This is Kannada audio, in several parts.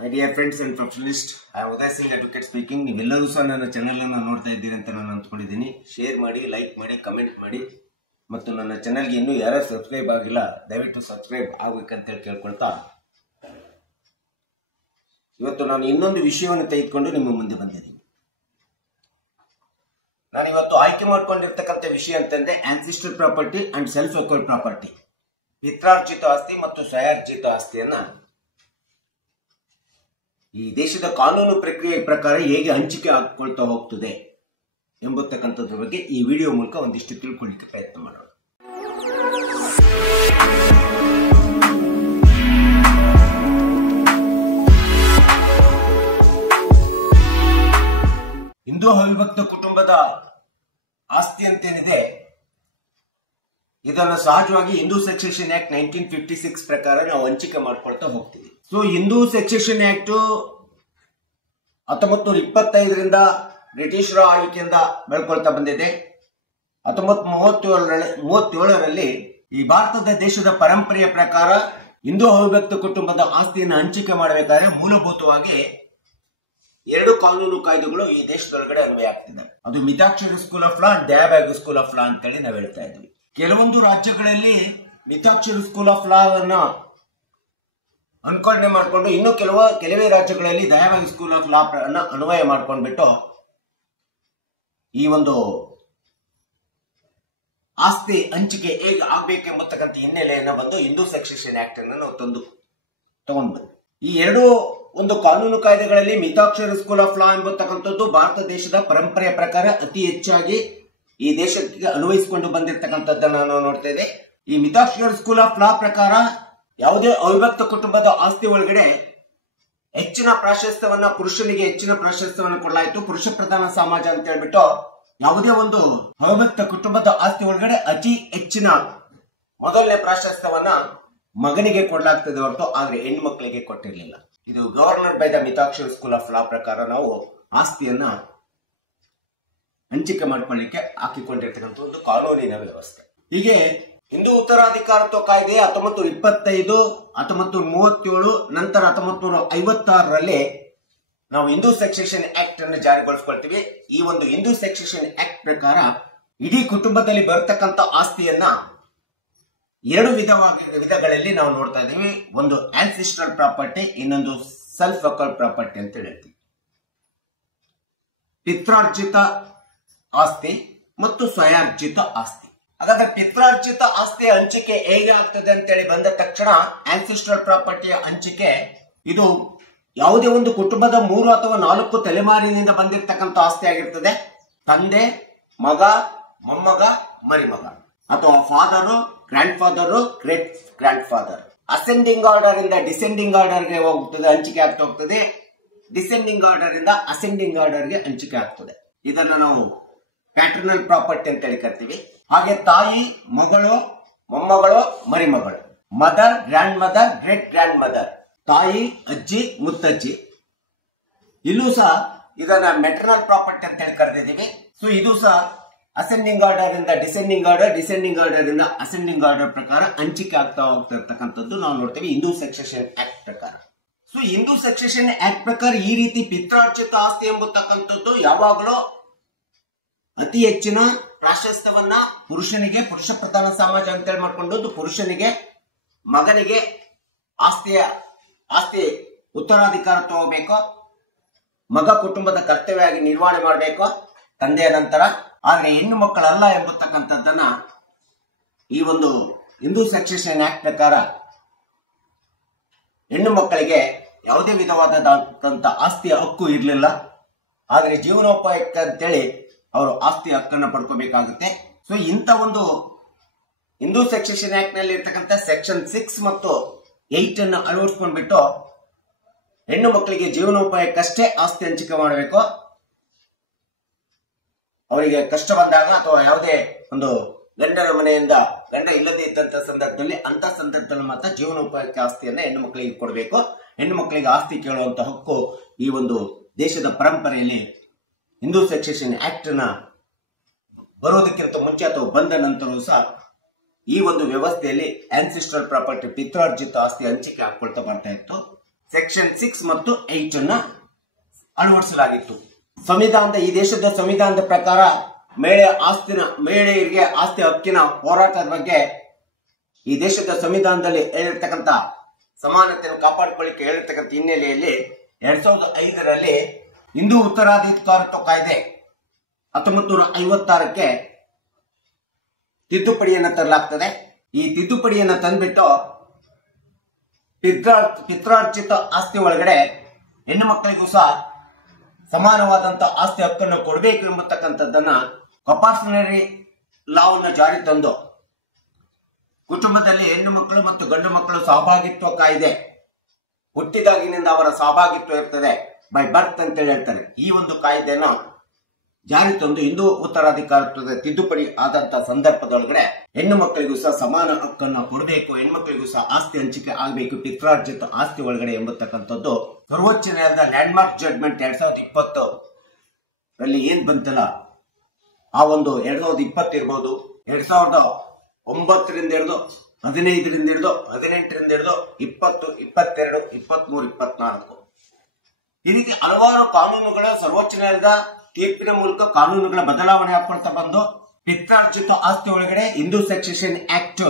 My dear friends and professionalists, I am Uday Singh, advocate speaking. ನೀವೆಲ್ಲರೂ ಸಹ ನನ್ನ ಚಾನೆಲ್ ಅನ್ನು ನೋಡ್ತಾ ಇದ್ದೀರಿ ಅಂತ ನಾನು ಅಂದ್ಕೊಂಡಿದ್ದೀನಿ. ಶೇರ್ ಮಾಡಿ, ಲೈಕ್ ಮಾಡಿ, ಕಮೆಂಟ್ ಮಾಡಿ ಮತ್ತು ನನ್ನ ಚಾನೆಲ್ಗೆ ಇನ್ನೂ ಯಾರು ಸಬ್ಸ್ಕ್ರೈಬ್ ಆಗಿಲ್ಲ ದಯವಿಟ್ಟು ಸಬ್ಸ್ಕ್ರೈಬ್ ಆಗಬೇಕಂತ ಕೇಳ್ಕೊಳ್ತಾ ಇವತ್ತು ನಾನು ಇನ್ನೊಂದು ವಿಷಯವನ್ನು ತೆಗೆದುಕೊಂಡು ನಿಮ್ಮ ಮುಂದೆ ಬಂದಿದ್ದೀನಿ. ನಾನು ಇವತ್ತು ಆಯ್ಕೆ ಮಾಡಿಕೊಂಡಿರ್ತಕ್ಕಂಥ ವಿಷಯ ಅಂತಂದ್ರೆ ancestor property and self acquired property, ಪಿತ್ರಾರ್ಜಿತ ಆಸ್ತಿ ಮತ್ತು ಸ್ವಯಾರ್ಜಿತ ಆಸ್ತಿಯನ್ನ ಈ ದೇಶದ ಕಾನೂನು ಪ್ರಕ್ರಿಯೆ ಪ್ರಕಾರ ಹೇಗೆ ಹಂಚಿಕೆ ಹಾಕೊಳ್ತಾ ಹೋಗ್ತದೆ ಎಂಬತಕ್ಕಂಥದ್ರ ಬಗ್ಗೆ ಈ ವಿಡಿಯೋ ಮೂಲಕ ಒಂದಿಷ್ಟು ತಿಳ್ಕೊಳ್ಳಿಕ್ಕೆ ಪ್ರಯತ್ನ ಮಾಡೋಣ. ಹಿಂದೂ ಅವಿಭಕ್ತ ಕುಟುಂಬದ ಆಸ್ತಿ ಅಂತೇನಿದೆ, ಇದನ್ನು ಸಹಜವಾಗಿ ಹಿಂದೂ ಸಕ್ಸೆಷನ್ ಆಕ್ಟ್ 1956 ಪ್ರಕಾರ ನಾವು ಹಂಚಿಕೆ ಮಾಡ್ಕೊಳ್ತಾ ಹೋಗ್ತೀವಿ. ಸೊ ಹಿಂದೂ ಸಕ್ಸೆಷನ್ ಆಕ್ಟ್ 1925ರಿಂದ ಬ್ರಿಟಿಷರ ಆಳ್ವಿಕೆಯಿಂದ ಬೆಳ್ಕೊಳ್ತಾ ಬಂದಿದೆ. 1937ರಲ್ಲಿ ಈ ಭಾರತದ ದೇಶದ ಪರಂಪರೆಯ ಪ್ರಕಾರ ಹಿಂದೂ ಅವಿಭಕ್ತ ಕುಟುಂಬದ ಆಸ್ತಿಯನ್ನು ಹಂಚಿಕೆ ಮಾಡಬೇಕಾದ್ರೆ ಮೂಲಭೂತವಾಗಿ ಎರಡು ಕಾನೂನು ಕಾಯ್ದೆಗಳು ಈ ದೇಶದೊಳಗಡೆ ಅನ್ವಯ ಆಗ್ತಿದೆ. ಅದು Mitakshara school of law, Dayabhaga school of law ಅಂತೇಳಿ ನಾವು ಹೇಳ್ತಾ ಇದ್ವಿ. ಕೆಲವೊಂದು ರಾಜ್ಯಗಳಲ್ಲಿ ಮಿತಾಕ್ಷರ ಸ್ಕೂಲ್ ಆಫ್ ಲಾ ಅನ್ನ ಅನುಕರಣೆ ಮಾಡಿಕೊಂಡು ಇನ್ನು ಕೆಲವೇ ರಾಜ್ಯಗಳಲ್ಲಿ ದಯಾಬಾಗ್ ಸ್ಕೂಲ್ ಆಫ್ ಲಾ ಅನ್ನ ಅನ್ವಯ ಮಾಡ್ಕೊಂಡ್ಬಿಟ್ಟು ಈ ಒಂದು ಆಸ್ತಿ ಹಂಚಿಕೆ ಹೇಗೆ ಆಗ್ಬೇಕೆಂಬತಕ್ಕಂಥ ಹಿನ್ನೆಲೆಯನ್ನ ಬಂದು ಹಿಂದೂ ಸಕ್ಸೆಷನ್ ಆಕ್ಟ್ ಅನ್ನು ನಾವು ತಗೊಂಡ್ ಬಂದ್ವಿ. ಈ ಎರಡು ಒಂದು ಕಾನೂನು ಕಾಯ್ದೆಗಳಲ್ಲಿ ಮಿತಾಕ್ಷರ ಸ್ಕೂಲ್ ಆಫ್ ಲಾ ಎಂಬತಕ್ಕಂಥದ್ದು ಭಾರತ ದೇಶದ ಪರಂಪರೆಯ ಪ್ರಕಾರ ಅತಿ ಹೆಚ್ಚಾಗಿ ಈ ದೇಶಕ್ಕೆ ಅನ್ವಯಿಸಿಕೊಂಡು ಬಂದಿರತಕ್ಕಂಥದ್ದನ್ನ ನಾವು ನೋಡ್ತಾ ಇದ್ದೇವೆ. ಈ ಮಿತಾಕ್ಷರ ಸ್ಕೂಲ್ ಆಫ್ ಲಾ ಪ್ರಕಾರ ಯಾವುದೇ ಅವಿಭಕ್ತ ಕುಟುಂಬದ ಆಸ್ತಿ ಒಳಗಡೆ ಹೆಚ್ಚಿನ ಪ್ರಾಶಸ್ತ್ಯವನ್ನ ಪುರುಷನಿಗೆ ಹೆಚ್ಚಿನ ಪ್ರಾಶಸ್ತ್ಯವನ್ನ ಕೊಡಲಾಯಿತು. ಪುರುಷ ಪ್ರಧಾನ ಸಮಾಜ ಅಂತ ಹೇಳ್ಬಿಟ್ಟು ಯಾವುದೇ ಒಂದು ಅವಿಭಕ್ತ ಕುಟುಂಬದ ಆಸ್ತಿ ಒಳಗಡೆ ಅತಿ ಹೆಚ್ಚಿನ ಮೊದಲನೇ ಪ್ರಾಶಸ್ತ್ಯವನ್ನ ಮಗನಿಗೆ ಕೊಡಲಾಗ್ತದೆ ಹೊರತು ಆದ್ರೆ ಹೆಣ್ಣು ಮಕ್ಕಳಿಗೆ ಕೊಟ್ಟಿರಲಿಲ್ಲ. ಇದು governor by the Mitakshara school of ಲಾ ಪ್ರಕಾರ ನಾವು ಆಸ್ತಿಯನ್ನ ಹಂಚಿಕೆ ಮಾಡ್ಕೊಳ್ಳಿಕ್ಕೆ ಹಾಕಿಕೊಂಡಿರ್ತಕ್ಕಂಥ ಒಂದು ಕಾನೂನಿನ ವ್ಯವಸ್ಥೆ. ಹೀಗೆ ಹಿಂದೂ ಉತ್ತರಾಧಿಕಾರತ್ವ ಕಾಯ್ದೆ 1925, 1937, ನಂತರ 1956ರಲ್ಲಿ ನಾವು ಹಿಂದೂ ಸಕ್ಸೆಷನ್ ಆಕ್ಟ್ ಅನ್ನು ಜಾರಿಗೊಳಿಸ್ಕೊಳ್ತೀವಿ. ಈ ಒಂದು ಹಿಂದೂ ಸಕ್ಸೆಷನ್ ಆಕ್ಟ್ ಪ್ರಕಾರ ಇಡೀ ಕುಟುಂಬದಲ್ಲಿ ಬರತಕ್ಕಂಥ ಆಸ್ತಿಯನ್ನ ಎರಡು ವಿಧಗಳಲ್ಲಿ ನಾವು ನೋಡ್ತಾ ಇದ್ದೀವಿ. ಒಂದು ಆನ್ಸಿಸ್ಟ್ರಲ್ ಪ್ರಾಪರ್ಟಿ, ಇನ್ನೊಂದು ಸೆಲ್ಫ್ ಅಕ್ವೈರ್ಡ್ ಪ್ರಾಪರ್ಟಿ ಅಂತ ಹೇಳ್ತೀವಿ. ಪಿತ್ರಾರ್ಜಿತ ಆಸ್ತಿ ಮತ್ತು ಸ್ವಯಾರ್ಜಿತ ಆಸ್ತಿ. ಹಾಗಾದ್ರೆ ಪಿತ್ರಾರ್ಜಿತ ಆಸ್ತಿಯ ಹಂಚಿಕೆ ಹೇಗೆ ಆಗ್ತದೆ ಅಂತೇಳಿ ಬಂದ ತಕ್ಷಣ ಆನ್ಸಿಸ್ಟ್ರಲ್ ಪ್ರಾಪರ್ಟಿಯ ಹಂಚಿಕೆ ಇದು ಯಾವುದೇ ಒಂದು ಕುಟುಂಬದ 3 ಅಥವಾ 4 ತಲೆಮಾರಿನಿಂದ ಬಂದಿರತಕ್ಕಂಥ ಆಸ್ತಿ ಆಗಿರ್ತದೆ. ತಂದೆ, ಮಗ, ಮೊಮ್ಮಗ, ಮರಿಮಗ, ಅಥವಾ father, grand father, great grand father. Ascending order ಇಂದ ಡಿಸೆಂಡಿಂಗ್ ಆರ್ಡರ್ ಗೆ ಹೋಗ್ತದೆ, ಹಂಚಿಕೆ ಆಗ್ತಾ ಹೋಗ್ತದೆ. ಡಿಸೆಂಡಿಂಗ್ ಆರ್ಡರ್ ಇಂದ ಅಸೆಂಡಿಂಗ್ ಆರ್ಡರ್ ಗೆ ಹಂಚಿಕೆ ಆಗ್ತದೆ. ಇದನ್ನ ನಾವು ಪ್ಯಾಟರ್ನಲ್ ಪ್ರಾಪರ್ಟಿ ಅಂತ ಹೇಳಿ ಕರಿತೀವಿ. ಹಾಗೆ ತಾಯಿ, ಮಗಳು, ಮೊಮ್ಮಗಳು, ಮರಿಮಗಳು, mother, grandmother, great grandmother, ತಾಯಿ, ಅಜ್ಜಿ, ಮುತ್ತಜ್ಜಿ. ಇಲ್ಲೂ ಸಹ ಇದನ್ನ ಮೆಟರ್ನಲ್ ಪ್ರಾಪರ್ಟಿ ಅಂತ ಹೇಳಿ ಕರೆದಿದ್ದೀವಿ. ಸೊ ಇದು ಸಹ ಅಸೆಂಡಿಂಗ್ ಆರ್ಡರ್ ಇಂದ ಡಿಸೆಂಡಿಂಗ್ ಆರ್ಡರ್, ಡಿಸೆಂಡಿಂಗ್ ಆರ್ಡರ್ ಇಂದ ಅಸೆಂಡಿಂಗ್ ಆರ್ಡರ್ ಪ್ರಕಾರ ಹಂಚಿಕೆ ಆಗ್ತಾ ಹೋಗ್ತಿರ್ತಕ್ಕಂಥದ್ದು ನಾವು ನೋಡ್ತೀವಿ ಹಿಂದೂ ಸಕ್ಸೆಷನ್ ಆಕ್ಟ್ ಪ್ರಕಾರ. ಸೊ ಹಿಂದೂ ಸಕ್ಸೆಷನ್ ಆಕ್ಟ್ ಪ್ರಕಾರ ಈ ರೀತಿ ಪಿತ್ರಾರ್ಜಿತ ಆಸ್ತಿ ಎಂಬತಕ್ಕಂಥದ್ದು ಯಾವಾಗಲೂ ಅತಿ ಹೆಚ್ಚಿನ ಪ್ರಾಶಸ್ತ್ಯವನ್ನ ಪುರುಷನಿಗೆ, ಪುರುಷ ಪ್ರಧಾನ ಸಮಾಜ ಅಂತೇಳಿ ಮಾಡ್ಕೊಂಡು ಪುರುಷನಿಗೆ, ಮಗನಿಗೆ ಆಸ್ತಿ ಉತ್ತರಾಧಿಕಾರತ್ವ ಹೋಗ್ಬೇಕು. ಮಗ ಕುಟುಂಬದ ಕರ್ತವ್ಯ ಆಗಿ ನಿರ್ವಹಣೆ ಮಾಡಬೇಕು ತಂದೆಯ ನಂತರ. ಆದ್ರೆ ಹೆಣ್ಣು ಮಕ್ಕಳಲ್ಲ ಎಂಬತಕ್ಕಂಥದ್ದನ್ನ ಈ ಒಂದು ಹಿಂದೂ ಸಕ್ಸೆಷನ್ ಆಕ್ಟ್ ಪ್ರಕಾರ ಹೆಣ್ಣು ಮಕ್ಕಳಿಗೆ ಯಾವುದೇ ವಿಧವಾದಂತ ಆಸ್ತಿಯ ಹಕ್ಕು ಇರಲಿಲ್ಲ. ಆದ್ರೆ ಜೀವನೋಪಾಯಕ್ಕೆ ಅಂತೇಳಿ ಅವರು ಆಸ್ತಿ ಹಕ್ಕನ್ನು ಪಡ್ಕೋಬೇಕಾಗುತ್ತೆ. ಸೊ ಇಂಥ ಒಂದು ಹಿಂದೂ ಸಕ್ಸೆಷನ್ ಆಕ್ಟ್ ನಲ್ಲಿ ಇರ್ತಕ್ಕಂಥ ಸೆಕ್ಷನ್ 6 ಮತ್ತು 8 ಅನ್ನು ಅಳವಡಿಸ್ಕೊಂಡ್ಬಿಟ್ಟು ಹೆಣ್ಣು ಮಕ್ಕಳಿಗೆ ಜೀವನೋಪಾಯಕ್ಕಷ್ಟೇ ಆಸ್ತಿ ಹಂಚಿಕೆ ಮಾಡಬೇಕು. ಅವರಿಗೆ ಕಷ್ಟ ಬಂದಾಗ ಅಥವಾ ಯಾವುದೇ ಒಂದು ಗಂಡನ ಮನೆಯಿಂದ ಗಂಡ ಇಲ್ಲದೆ ಇದ್ದಂತ ಸಂದರ್ಭದಲ್ಲಿ ಅಂತ ಸಂದರ್ಭದಲ್ಲಿ ಮಾತ್ರ ಜೀವನೋಪಾಯಕ್ಕೆ ಆಸ್ತಿಯನ್ನ ಹೆಣ್ಣು ಮಕ್ಕಳಿಗೆ ಕೊಡಬೇಕು. ಹೆಣ್ಣು ಮಕ್ಕಳಿಗೆ ಆಸ್ತಿ ಕೇಳುವಂತ ಹಕ್ಕು ಈ ಒಂದು ದೇಶದ ಪರಂಪರೆಯಲ್ಲಿ ಹಿಂದೂ ಸಕ್ಸೆಷನ್ ಆಕ್ಟ್ ನ ಬರೋದಕ್ಕಿಂತ ಮುಂಚೆ ಅಥವಾ ಬಂದ ನಂತರವೂ ಸಹ ಈ ಒಂದು ವ್ಯವಸ್ಥೆಯಲ್ಲಿ ಆನ್ಸಿಸ್ಟ್ರಲ್ ಪ್ರಾಪರ್ಟಿ ಪಿತ್ರಾರ್ಜಿತ ಆಸ್ತಿ ಹಂಚಿಕೆ ಹಾಕೊಳ್ತಾ ಬರ್ತಾ ಇತ್ತು. ಸೆಕ್ಷನ್ 6 ಮತ್ತು 8 ಅನ್ನ ಅಳವಡಿಸಲಾಗಿತ್ತು. ಸಂವಿಧಾನದ ಈ ದೇಶದ ಸಂವಿಧಾನದ ಪ್ರಕಾರ ಮಹಿಳೆಯರಿಗೆ ಆಸ್ತಿ ಹಕ್ಕಿನ ಹೋರಾಟದ ಬಗ್ಗೆ ಈ ದೇಶದ ಸಂವಿಧಾನದಲ್ಲಿ ಹೇಳಿರ್ತಕ್ಕಂಥ ಸಮಾನತೆಯನ್ನು ಕಾಪಾಡಿಕೊಳ್ಳಿಕ್ಕೆ ಹೇಳಿರ್ತಕ್ಕಂಥ ಹಿನ್ನೆಲೆಯಲ್ಲಿ 2005ರಲ್ಲಿ ಹಿಂದೂ ಉತ್ತರಾಧಿಕಾರತ್ವ ಕಾಯ್ದೆ 1956ಕ್ಕೆ ತಿದ್ದುಪಡಿಯನ್ನು ತರಲಾಗ್ತದೆ. ಈ ತಿದ್ದುಪಡಿಯನ್ನು ತಂದ್ಬಿಟ್ಟು ಪಿತ್ರಾರ್ಜಿತ ಆಸ್ತಿ ಒಳಗಡೆ ಹೆಣ್ಣು ಮಕ್ಕಳಿಗೂ ಸಹ ಸಮಾನವಾದಂತಹ ಆಸ್ತಿ ಹಕ್ಕನ್ನು ಕೊಡಬೇಕು ಎಂಬತಕ್ಕಂಥದ್ದನ್ನ ಕಂಪಲ್ಸರಿ ಲಾವನ್ನು ಜಾರಿ ತಂದು ಕುಟುಂಬದಲ್ಲಿ ಹೆಣ್ಣು ಮಕ್ಕಳು ಮತ್ತು ಗಂಡು ಮಕ್ಕಳು ಸಹಭಾಗಿತ್ವ ಕಾಯ್ದೆ ಹುಟ್ಟಿದಾಗಿನಿಂದ ಅವರ ಸಹಭಾಗಿತ್ವ ಇರ್ತದೆ, ಬೈ ಬರ್ತ್ ಅಂತೇಳಿ ಹೇಳ್ತಾರೆ. ಈ ಒಂದು ಕಾಯ್ದೆನ ಜಾರಿ ತಂದು ಹಿಂದೂ ಉತ್ತರಾಧಿಕಾರತ್ವದ ತಿದ್ದುಪಡಿ ಆದಂತಹ ಸಂದರ್ಭದೊಳಗಡೆ ಹೆಣ್ಣು ಮಕ್ಕಳಿಗೂ ಸಹ ಸಮಾನ ಹಕ್ಕನ್ನು ಕೊಡಬೇಕು, ಹೆಣ್ಮಕ್ಳಿಗೂ ಸಹ ಆಸ್ತಿ ಹಂಚಿಕೆ ಆಗಬೇಕು ಪಿತ್ರಾರ್ಜಿತ ಆಸ್ತಿ ಒಳಗಡೆ ಎಂಬತಕ್ಕಂಥದ್ದು ಸರ್ವೋಚ್ಚ ನ್ಯಾಯಾಲಯದ ಲ್ಯಾಂಡ್ಮಾರ್ಕ್ ಜಡ್ಜ್ಮೆಂಟ್ 2020ರಲ್ಲಿ ಏನ್ ಬಂತಲ್ಲ, ಆ ಒಂದು 2020 ಇರ್ಬೋದು, 2009ರಿಂದ ಹಿಡಿದು 15ರಿಂದ ಹಿಡಿದು 18ರಿಂದ ಹಿಡಿದು 20, 22, 23, 24 ಈ ರೀತಿ ಹಲವಾರು ಕಾನೂನುಗಳ ಸರ್ವೋಚ್ಚ ನ್ಯಾಯಾಲಯದ ತೀರ್ಪಿನ ಮೂಲಕ ಕಾನೂನುಗಳ ಬದಲಾವಣೆ ಹಾಕೊಳ್ತಾ ಬಂದು ಪಿತ್ರಾರ್ಜಿತ ಆಸ್ತಿ ಒಳಗಡೆ Hindu succession act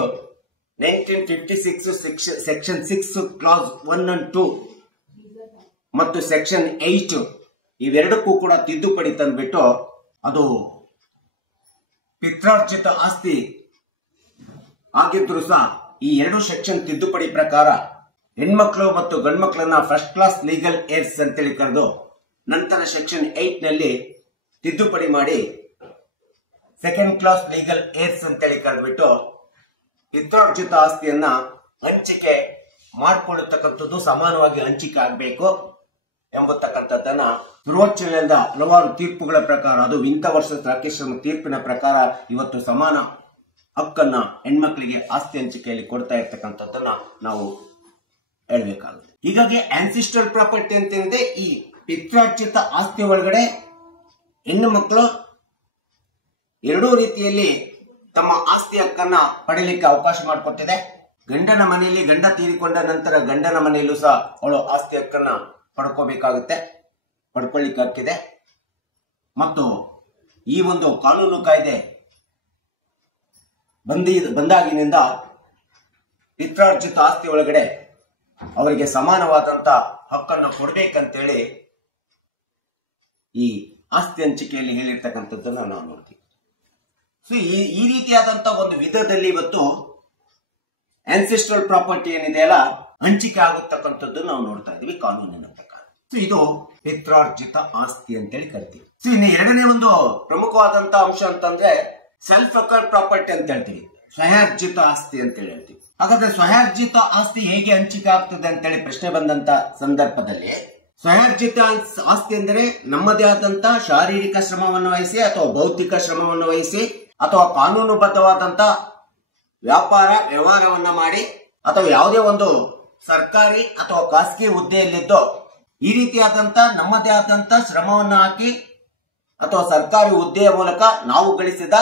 1956 section 6 class 1 and 2 ಮತ್ತು ಸೆಕ್ಷನ್ 8 ಇವೆರಡಕ್ಕೂ ಕೂಡ ತಿದ್ದುಪಡಿ ತಂದ್ಬಿಟ್ಟು ಅದು ಪಿತ್ರಾರ್ಜಿತ ಆಸ್ತಿ ಆಗಿದ್ರು ಸಹ ಈ ಎರಡು ಸೆಕ್ಷನ್ ತಿದ್ದುಪಡಿ ಪ್ರಕಾರ ಹೆಣ್ಮಕ್ಳು ಮತ್ತು ಗಂಡ್ಮಕ್ಳನ್ನ ಫಸ್ಟ್ ಕ್ಲಾಸ್ ಲೀಗಲ್ ಏರ್ಸ್ ಅಂತೇಳಿ ಕರೆದು ನಂತರ ಸೆಕ್ಷನ್ 8 ನಲ್ಲಿ ತಿದ್ದುಪಡಿ ಮಾಡಿ ಸೆಕೆಂಡ್ ಕ್ಲಾಸ್ ಲೀಗಲ್ ಏರ್ಸ್ ಅಂತೇಳಿ ಕರೆದ್ಬಿಟ್ಟು ಪಿತ್ರಾರ್ಜಿತ ಆಸ್ತಿಯನ್ನ ಹಂಚಿಕೆ ಮಾಡಿಕೊಳ್ಳತಕ್ಕಂಥದ್ದು ಸಮಾನವಾಗಿ ಹಂಚಿಕೆ ಆಗಬೇಕು ಎಂಬತಕ್ಕಂಥದ್ದನ್ನ ಸರ್ವೋಚ್ಚ ನ್ಯಾಯಾಲಯದ ಹಲವಾರು ತೀರ್ಪುಗಳ ಪ್ರಕಾರ ಅದು ಇಂಥ ವರ್ಷದ ರಾಕೇಶ್ ತೀರ್ಪಿನ ಪ್ರಕಾರ ಇವತ್ತು ಸಮಾನ ಹಕ್ಕನ್ನ ಹೆಣ್ಮಕ್ಳಿಗೆ ಆಸ್ತಿ ಹಂಚಿಕೆಯಲ್ಲಿ ಕೊಡ್ತಾ ಇರ್ತಕ್ಕಂಥದ್ದನ್ನ ನಾವು ಹೇಳ್ಬೇಕಾಗುತ್ತೆ. ಹೀಗಾಗಿ ಆನ್ಸಿಸ್ಟ್ರಲ್ ಪ್ರಾಪರ್ಟಿ ಅಂತಂದ್ರೆ ಈ ಪಿತ್ರಾರ್ಜಿತ ಆಸ್ತಿ ಒಳಗಡೆ ಹೆಣ್ಣು ಮಕ್ಕಳು ಎರಡೂ ರೀತಿಯಲ್ಲಿ ತಮ್ಮ ಆಸ್ತಿ ಹಕ್ಕನ್ನ ಪಡೆಯಲಿಕ್ಕೆ ಅವಕಾಶ ಮಾಡಿಕೊಟ್ಟಿದೆ. ಗಂಡನ ಮನೆಯಲ್ಲಿ ಗಂಡ ತೀರಿಕೊಂಡ ನಂತರ ಗಂಡನ ಮನೆಯಲ್ಲೂ ಸಹ ಅವಳು ಆಸ್ತಿ ಹಕ್ಕನ್ನ ಪಡ್ಕೋಬೇಕಾಗುತ್ತೆ, ಪಡ್ಕೊಳ್ಳಿಕ್ಕೆ ಹಕ್ಕಿದೆ. ಮತ್ತು ಈ ಒಂದು ಕಾನೂನು ಕಾಯ್ದೆ ಬಂದಾಗಿನಿಂದ ಪಿತ್ರಾರ್ಜಿತ ಆಸ್ತಿ ಒಳಗಡೆ ಅವರಿಗೆ ಸಮಾನವಾದಂತ ಹಕ್ಕನ್ನು ಕೊಡ್ಬೇಕಂತೇಳಿ ಈ ಆಸ್ತಿ ಹಂಚಿಕೆಯಲ್ಲಿ ಹೇಳಿರ್ತಕ್ಕಂಥದ್ದನ್ನ ನಾವು ನೋಡ್ತೀವಿ. ಸೊ ಈ ರೀತಿಯಾದಂತ ಒಂದು ವಿಧದಲ್ಲಿ ಇವತ್ತು ಆನ್ಸೆಸ್ಟ್ರಲ್ ಪ್ರಾಪರ್ಟಿ ಏನಿದೆಯಲ್ಲ ಹಂಚಿಕೆ ಆಗತಕ್ಕಂಥದ್ದು ನಾವು ನೋಡ್ತಾ ಇದೀವಿ ಕಾನೂನಿನ ಪ್ರಕಾರ. ಸೊ ಇದು ಪಿತ್ರಾರ್ಜಿತ ಆಸ್ತಿ ಅಂತೇಳಿ ಕರಿತೀವಿ. ಸೊ ಇನ್ನು ಎರಡನೇ ಒಂದು ಪ್ರಮುಖವಾದಂತ ಅಂಶ ಅಂತಂದ್ರೆ ಸೆಲ್ಫ್ ಅಕರ್ಡ್ ಪ್ರಾಪರ್ಟಿ ಅಂತ ಹೇಳ್ತೀವಿ, ಸ್ವಯಾರ್ಜಿತ ಆಸ್ತಿ ಅಂತೇಳಿ ಹೇಳ್ತೀವಿ. ಹಾಗಾದ್ರೆ ಸ್ವಯಾರ್ಜಿತ ಆಸ್ತಿ ಹೇಗೆ ಹಂಚಿಕೆ ಆಗ್ತದೆ ಅಂತೇಳಿ ಪ್ರಶ್ನೆ ಬಂದಂತ ಸಂದರ್ಭದಲ್ಲಿ ಸ್ವಯಾರ್ಜಿತ ಆಸ್ತಿ ಅಂದರೆ ನಮ್ಮದೇ ಆದಂತ ಶಾರೀರಿಕ ಶ್ರಮವನ್ನು ವಹಿಸಿ ಅಥವಾ ಭೌತಿಕ ಶ್ರಮವನ್ನು ವಹಿಸಿ ಅಥವಾ ಕಾನೂನುಬದ್ಧವಾದಂತ ವ್ಯವಹಾರವನ್ನ ಮಾಡಿ ಅಥವಾ ಯಾವುದೇ ಒಂದು ಸರ್ಕಾರಿ ಅಥವಾ ಖಾಸಗಿ ಹುದ್ದೆಯಲ್ಲಿದ್ದು ಈ ರೀತಿಯಾದಂತ ನಮ್ಮದೇ ಆದಂತ ಶ್ರಮವನ್ನು ಹಾಕಿ ಅಥವಾ ಸರ್ಕಾರಿ ಹುದ್ದೆಯ ಮೂಲಕ ನಾವು ಗಳಿಸಿದ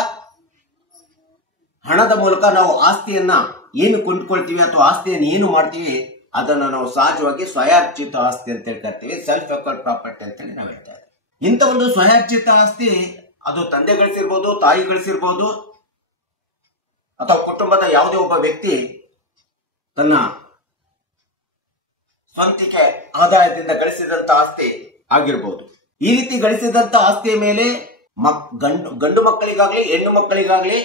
ಹಣದ ಮೂಲಕ ನಾವು ಆಸ್ತಿಯನ್ನ ಏನು ಕೊಂಡ್ಕೊಳ್ತೀವಿ ಅಥವಾ ಆಸ್ತಿಯನ್ನು ಏನು ಮಾಡ್ತೀವಿ ಅದನ್ನ ನಾವು ಸಹಜವಾಗಿ ಸ್ವಯಾರ್ಜಿತ ಆಸ್ತಿ ಅಂತ ಹೇಳ್ತೀವಿ, ಸೆಲ್ಫ್ ಅಕರ್ಡ್ ಪ್ರಾಪರ್ಟಿ ಅಂತೇಳಿ ನಾವು ಹೇಳ್ತಾ ಇದ್ದೀವಿ. ಇಂಥ ಒಂದು ಸ್ವಯಾರ್ಜಿತ ಆಸ್ತಿ ಅದು ತಂದೆ ಗಳಿಸಿರ್ಬೋದು, ತಾಯಿ ಗಳಿಸಿರ್ಬೋದು, ಅಥವಾ ಕುಟುಂಬದ ಯಾವುದೇ ಒಬ್ಬ ವ್ಯಕ್ತಿ ತನ್ನ ಸ್ವಂತಿಕೆ ಆದಾಯದಿಂದ ಗಳಿಸಿದಂತ ಆಸ್ತಿ ಆಗಿರ್ಬೋದು. ಈ ರೀತಿ ಗಳಿಸಿದಂತ ಆಸ್ತಿಯ ಮೇಲೆ ಗಂಡು ಮಕ್ಕಳಿಗಾಗ್ಲಿ ಹೆಣ್ಣು ಮಕ್ಕಳಿಗಾಗ್ಲಿ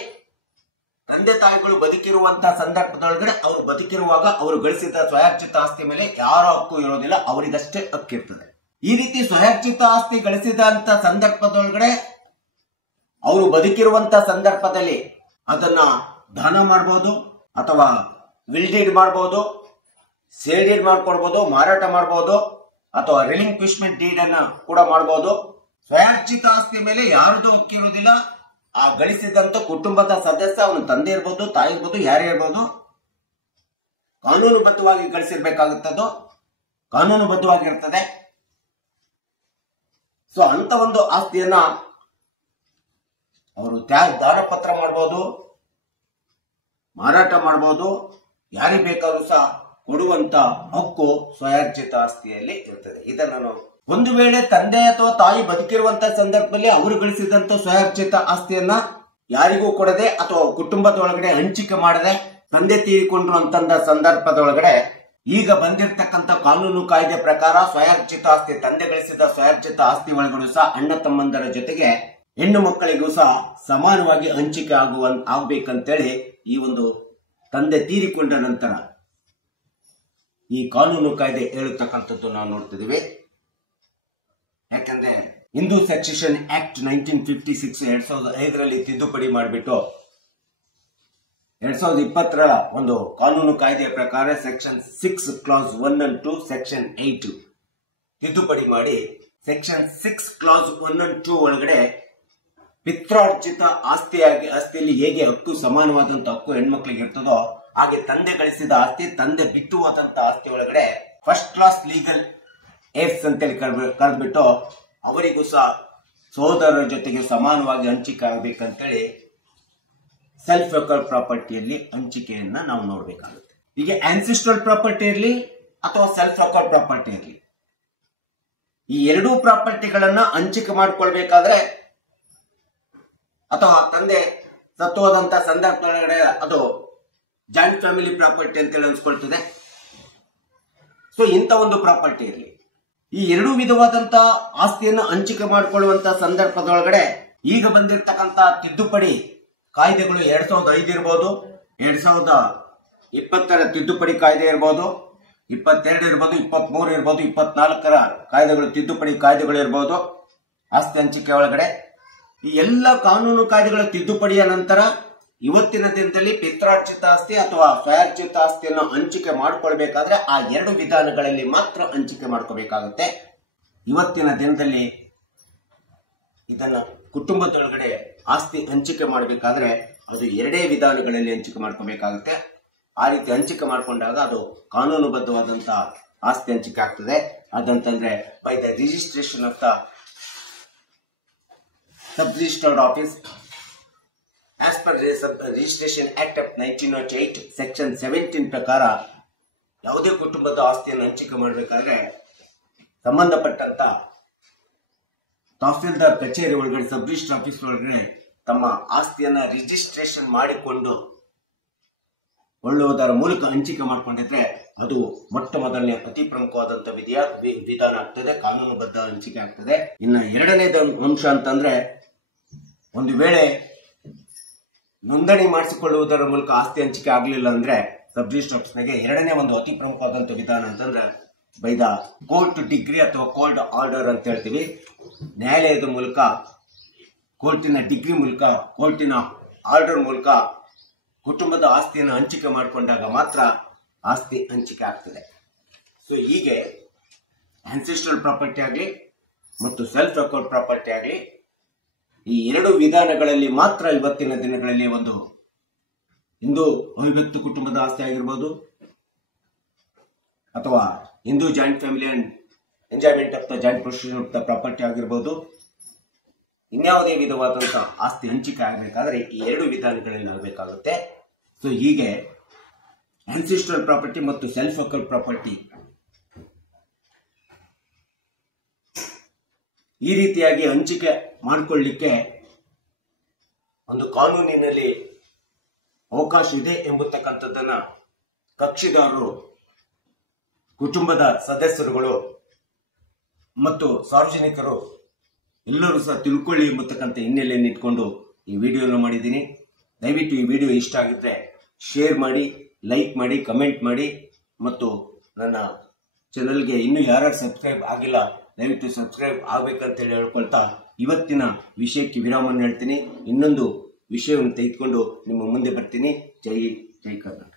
ತಂದೆ ತಾಯಿಗಳು ಬದುಕಿರುವಂತಹ ಸಂದರ್ಭದೊಳಗಡೆ ಅವರು ಬದುಕಿರುವಾಗ ಅವರು ಗಳಿಸಿದ ಸ್ವಯಾರ್ಜಿತ ಆಸ್ತಿ ಮೇಲೆ ಯಾರ ಹಕ್ಕು ಇರೋದಿಲ್ಲ, ಅವರಿಗಷ್ಟೇ ಹಕ್ಕಿರ್ತದೆ. ಈ ರೀತಿ ಸ್ವಯಾರ್ಜಿತ ಆಸ್ತಿ ಗಳಿಸಿದಂತ ಸಂದರ್ಭದೊಳಗಡೆ ಅವರು ಬದುಕಿರುವಂತ ಸಂದರ್ಭದಲ್ಲಿ ಅದನ್ನ ದಾನ ಮಾಡಬಹುದು ಅಥವಾ ವಿಲ್ ಡೀಡ್ ಮಾಡಬಹುದು, ಸೇಲ್ ಡೀಡ್ ಮಾಡ್ಕೊಡ್ಬಹುದು, ಮಾರಾಟ ಮಾಡಬಹುದು ಅಥವಾ ರಿಲಿಂಕ್ವಿಶ್ಮೆಂಟ್ ಡೀಡ್ ಅನ್ನ ಕೂಡ ಮಾಡಬಹುದು. ಸ್ವಯಾರ್ಜಿತ ಆಸ್ತಿ ಮೇಲೆ ಯಾರದು ಹಕ್ಕಿರುವುದಿಲ್ಲ. ಆ ಗಳಿಸಿದಂತ ಕುಟುಂಬದ ಸದಸ್ಯ, ಅವನ ತಂದೆ ಇರ್ಬೋದು, ತಾಯಿ ಇರ್ಬೋದು, ಯಾರೇ ಇರ್ಬೋದು, ಕಾನೂನುಬದ್ಧವಾಗಿ ಗಳಿಸಿರ್ಬೇಕಾಗುತ್ತದೋ ಕಾನೂನುಬದ್ಧವಾಗಿರ್ತದೆ. ಸೊ ಅಂತ ಒಂದು ಆಸ್ತಿಯನ್ನ ಅವರು ದಾನ ಪತ್ರ ಮಾಡಬಹುದು, ಮಾರಾಟ ಮಾಡಬಹುದು, ಯಾರಿಗೆ ಬೇಕಾದ್ರೂ ಸಹ ಕೊಡುವಂತ ಹಕ್ಕು ಸ್ವಯಾರ್ಜಿತ ಆಸ್ತಿಯಲ್ಲಿ ಇರ್ತದೆ. ಇದನ್ನು ಒಂದು ವೇಳೆ ತಂದೆ ಅಥವಾ ತಾಯಿ ಬದುಕಿರುವಂತಹ ಸಂದರ್ಭದಲ್ಲಿ ಅವರು ಗಳಿಸಿದಂತ ಸ್ವಯಾರ್ಜಿತ ಆಸ್ತಿಯನ್ನ ಯಾರಿಗೂ ಕೊಡದೆ ಅಥವಾ ಕುಟುಂಬದೊಳಗಡೆ ಹಂಚಿಕೆ ಮಾಡದೆ ತಂದೆ ತೀರಿಕೊಂಡ್ರು ಅಂತಂದ ಸಂದರ್ಭದೊಳಗಡೆ ಈಗ ಬಂದಿರತಕ್ಕಂತ ಕಾನೂನು ಕಾಯ್ದೆ ಪ್ರಕಾರ ಸ್ವಯಾರ್ಜಿತ ಆಸ್ತಿ ತಂದೆ ಗಳಿಸಿದ ಸ್ವಯಾರ್ಜಿತ ಆಸ್ತಿ ಒಳಗಡೆ ಸಹ ಅಣ್ಣ ತಮ್ಮಂದರ ಜೊತೆಗೆ ಹೆಣ್ಣು ಮಕ್ಕಳಿಗೂ ಸಹ ಸಮಾನವಾಗಿ ಹಂಚಿಕೆ ಆಗ್ಬೇಕಂತೇಳಿ ಈ ಒಂದು ತಂದೆ ತೀರಿಕೊಂಡ ನಂತರ ಈ ಕಾನೂನು ಕಾಯ್ದೆ ಹೇಳತಕ್ಕಂಥದ್ದು ನಾವು ನೋಡ್ತಿದ್ದೀವಿ. ಯಾಕಂದ್ರೆ ಹಿಂದೂ ಸಕ್ಸೆಷನ್ ಆಕ್ಟ್ 1956 2005ರಲ್ಲಿ ತಿದ್ದುಪಡಿ ಮಾಡಿಬಿಟ್ಟು 2020ರ ಒಂದು ಕಾನೂನು ಕಾಯ್ದೆಯ ಪ್ರಕಾರ ಸೆಕ್ಷನ್ 6 ಕ್ಲಾಸ್ 1 and 2 ಸೆಕ್ಷನ್ 8 ತಿದ್ದುಪಡಿ ಮಾಡಿ ಸೆಕ್ಷನ್ 6 ಕ್ಲಾಸ್ 1 and 2 ಒಳಗಡೆ ಪಿತ್ರಾರ್ಜಿತ ಆಸ್ತಿಯಲ್ಲಿ ಹೇಗೆ ಹಕ್ಕು ಸಮಾನವಾದಂತ ಹಕ್ಕು ಹೆಣ್ಮಕ್ಳಿಗೆ ಇರ್ತದೋ ಹಾಗೆ ತಂದೆ ಗಳಿಸಿದ ಆಸ್ತಿ ತಂದೆ ಬಿಟ್ಟು ಹೋದಂತ ಆಸ್ತಿ ಒಳಗಡೆ ಫಸ್ಟ್ ಕ್ಲಾಸ್ ಲೀಗಲ್ ಏರ್ಸ್ ಅಂತೇಳಿ ಕರೆದ್ಬಿಟ್ಟು ಅವರಿಗೂ ಸಹ ಸಹೋದರರ ಜೊತೆಗೆ ಸಮಾನವಾಗಿ ಹಂಚಿಕೆ ಆಗ್ಬೇಕಂತೇಳಿ ಸೆಲ್ಫ್ ಅಕ್ವೈರ್ಡ್ ಪ್ರಾಪರ್ಟಿಯಲ್ಲಿ ಹಂಚಿಕೆಯನ್ನ ನಾವು ನೋಡ್ಬೇಕಾಗುತ್ತೆ. ಈಗ ಆನ್ಸಿಸ್ಟ್ರಲ್ ಪ್ರಾಪರ್ಟಿ ಇರಲಿ ಅಥವಾ ಸೆಲ್ಫ್ ಅಕ್ವೈರ್ಡ್ ಪ್ರಾಪರ್ಟಿ ಇರಲಿ, ಈ ಎರಡೂ ಪ್ರಾಪರ್ಟಿಗಳನ್ನ ಹಂಚಿಕೆ ಮಾಡ್ಕೊಳ್ಬೇಕಾದ್ರೆ ಅಥವಾ ತಂದೆ ಸತ್ತು ಹೋದಂತ ಸಂದರ್ಭದೊಳಗಡೆ ಅದು ಜಾಯಿಂಟ್ ಫ್ಯಾಮಿಲಿ ಪ್ರಾಪರ್ಟಿ ಅಂತೇಳಿ ಅನ್ಸ್ಕೊಳ್ತದೆ. ಸೊ ಇಂಥ ಒಂದು ಪ್ರಾಪರ್ಟಿ ಇರಲಿ, ಈ ಎರಡೂ ವಿಧವಾದಂತ ಆಸ್ತಿಯನ್ನು ಹಂಚಿಕೆ ಮಾಡಿಕೊಳ್ಳುವಂತ ಸಂದರ್ಭದೊಳಗಡೆ ಈಗ ಬಂದಿರತಕ್ಕಂತ ತಿದ್ದುಪಡಿ ಕಾಯ್ದೆಗಳು 2005 ಇರ್ಬೋದು, 2020ರ ತಿದ್ದುಪಡಿ ಕಾಯ್ದೆ ಇರ್ಬೋದು, 22 ಇರ್ಬೋದು, 23 ಇರ್ಬೋದು, 24ರ ಕಾಯ್ದೆಗಳು ತಿದ್ದುಪಡಿ ಕಾಯ್ದೆಗಳು ಇರ್ಬೋದು. ಆಸ್ತಿ ಹಂಚಿಕೆ ಒಳಗಡೆ ಈ ಎಲ್ಲ ಕಾನೂನು ಕಾಯ್ದೆಗಳ ತಿದ್ದುಪಡಿಯ ನಂತರ ಇವತ್ತಿನ ದಿನದಲ್ಲಿ ಪಿತ್ರಾರ್ಜಿತ ಆಸ್ತಿ ಅಥವಾ ಸ್ವಯಾರ್ಜಿತ ಆಸ್ತಿಯನ್ನು ಹಂಚಿಕೆ ಮಾಡ್ಕೊಳ್ಬೇಕಾದ್ರೆ ಆ ಎರಡು ವಿಧಾನಗಳಲ್ಲಿ ಮಾತ್ರ ಹಂಚಿಕೆ ಮಾಡ್ಕೋಬೇಕಾಗುತ್ತೆ. ಇವತ್ತಿನ ದಿನದಲ್ಲಿ ಇದನ್ನ ಕುಟುಂಬದೊಳಗಡೆ ಆಸ್ತಿ ಹಂಚಿಕೆ ಮಾಡಬೇಕಾದ್ರೆ ಅದು ಎರಡೇ ವಿಧಾನಗಳಲ್ಲಿ ಹಂಚಿಕೆ ಮಾಡ್ಕೋಬೇಕಾಗುತ್ತೆ. ಆ ರೀತಿ ಹಂಚಿಕೆ ಮಾಡ್ಕೊಂಡಾಗ ಅದು ಕಾನೂನುಬದ್ಧವಾದಂತಹ ಆಸ್ತಿ ಹಂಚಿಕೆ ಆಗ್ತದೆ. ಅದಂತಂದ್ರೆ by the registration of the sub registered office as per registration act of 1908 section 17 ಪ್ರಕಾರ ಯಾವುದೇ ಕುಟುಂಬದ ಆಸ್ತಿಯನ್ನು ಹಂಚಿಕೆ ಮಾಡಬೇಕಾದ್ರೆ ಸಂಬಂಧಪಟ್ಟಂತ ತಹಸೀಲ್ದಾರ್ ಕಚೇರಿ ಒಳಗಡೆ ಸಬ್ ರಿಜಿಸ್ಟರ್ ಆಫೀಸ್ ಒಳಗಡೆ ತಮ್ಮ ಆಸ್ತಿಯನ್ನ ರಿಜಿಸ್ಟ್ರೇಷನ್ ಮಾಡಿಕೊಂಡು ಕೊಳ್ಳುವುದರ ಮೂಲಕ ಹಂಚಿಕೆ ಮಾಡಿಕೊಂಡಿದ್ರೆ ಅದು ಮೊಟ್ಟ ಮೊದಲನೇ ಅತಿ ಪ್ರಮುಖವಾದಂತ ವಿಧಾನ ಆಗ್ತದೆ, ಕಾನೂನುಬದ್ಧ ಹಂಚಿಕೆ ಆಗ್ತದೆ. ಇನ್ನು ಎರಡನೇದ ಅಂಶ ಅಂತಂದ್ರೆ ಒಂದು ವೇಳೆ ನೋಂದಣಿ ಮಾಡಿಸಿಕೊಳ್ಳುವುದರ ಮೂಲಕ ಆಸ್ತಿ ಹಂಚಿಕೆ ಆಗಲಿಲ್ಲ ಅಂದ್ರೆ ಸಬ್ ರಿಜಿಸ್ಟರ್ ಆಫೀಸ್ನಾಗೆ ಎರಡನೇ ಒಂದು ಅತಿ ಪ್ರಮುಖವಾದಂತ ವಿಧಾನ ಅಂತಂದ್ರೆ ಬೈ ದ ಕೋರ್ಟ್ ಡಿಗ್ರಿ ಅಥವಾ ಕೋರ್ಟ್ ಆರ್ಡರ್ ಅಂತ ಹೇಳ್ತೀವಿ. ನ್ಯಾಯಾಲಯದ ಮೂಲಕ, ಕೋರ್ಟಿನ ಡಿಗ್ರಿ ಮೂಲಕ, ಕೋರ್ಟಿನ ಆರ್ಡರ್ ಮೂಲಕ ಕುಟುಂಬದ ಆಸ್ತಿಯನ್ನು ಹಂಚಿಕೆ ಮಾಡಿಕೊಂಡಾಗ ಮಾತ್ರ ಆಸ್ತಿ ಹಂಚಿಕೆ ಆಗ್ತದೆ. ಸೊ ಹೀಗೆ ಆನ್ಸಿಸ್ಟ್ರಲ್ ಪ್ರಾಪರ್ಟಿ ಆಗಲಿ ಮತ್ತು ಸೆಲ್ಫ್ ಅಕ್ವೈರ್ಡ್ ಪ್ರಾಪರ್ಟಿ ಆಗಲಿ ಈ ಎರಡು ವಿಧಾನಗಳಲ್ಲಿ ಮಾತ್ರ ಇವತ್ತಿನ ದಿನಗಳಲ್ಲಿ ಒಂದು ಹಿಂದೂ ಅವಿಭಕ್ತ ಕುಟುಂಬದ ಆಸ್ತಿ ಆಗಿರ್ಬೋದು ಅಥವಾ Hindu joint family and enjoyment of the joint position of the property ಆಗಿರ್ಬೋದು, ಇನ್ಯಾವುದೇ ವಿಧವಾದಂತಹ ಆಸ್ತಿ ಹಂಚಿಕೆ ಆಗಬೇಕಾದ್ರೆ ಈ ಎರಡು ವಿಧಾನಗಳಲ್ಲಿ ಆಗಬೇಕಾಗುತ್ತೆ. ಸೊ ಹೀಗೆ ಆನ್ಸಿಸ್ಟ್ರಲ್ ಪ್ರಾಪರ್ಟಿ ಮತ್ತು ಸೆಲ್ಫ್ ಅಕ್ವೈರ್ಡ್ ಪ್ರಾಪರ್ಟಿ ಈ ರೀತಿಯಾಗಿ ಹಂಚಿಕೆ ಮಾಡಿಕೊಳ್ಳಲಿಕ್ಕೆ ಒಂದು ಕಾನೂನಿನಲ್ಲಿ ಅವಕಾಶ ಇದೆ ಎಂಬತಕ್ಕಂಥದ್ದನ್ನ ಕಕ್ಷಿದಾರರು, ಕುಟುಂಬದ ಸದಸ್ಯರುಗಳು ಮತ್ತು ಸಾರ್ವಜನಿಕರು ಎಲ್ಲರೂ ಸಹ ತಿಳ್ಕೊಳ್ಳಿ ಎಂಬತಕ್ಕಂಥ ಹಿನ್ನೆಲೆಯನ್ನು ಇಟ್ಕೊಂಡು ಈ ವಿಡಿಯೋನ ಮಾಡಿದ್ದೀನಿ. ದಯವಿಟ್ಟು ಈ ವಿಡಿಯೋ ಇಷ್ಟ ಆಗಿದ್ರೆ ಶೇರ್ ಮಾಡಿ, ಲೈಕ್ ಮಾಡಿ, ಕಮೆಂಟ್ ಮಾಡಿ ಮತ್ತು ನನ್ನ ಚಾನಲ್ಗೆ ಇನ್ನೂ ಯಾರು ಸಬ್ಸ್ಕ್ರೈಬ್ ಆಗಿಲ್ಲ ದಯವಿಟ್ಟು ಸಬ್ಸ್ಕ್ರೈಬ್ ಆಗ್ಬೇಕಂತ ಹೇಳಿ ಹೇಳ್ಕೊಳ್ತಾ ಇವತ್ತಿನ ವಿಷಯಕ್ಕೆ ವಿರಾಮವನ್ನು ಹೇಳ್ತೀನಿ. ಇನ್ನೊಂದು ವಿಷಯವನ್ನು ತೆಗೆದುಕೊಂಡು ನಿಮ್ಮ ಮುಂದೆ ಬರ್ತೀನಿ. ಜೈ ಹಿಂದ್, ಜೈ ಕರ್ನಾಟಕ.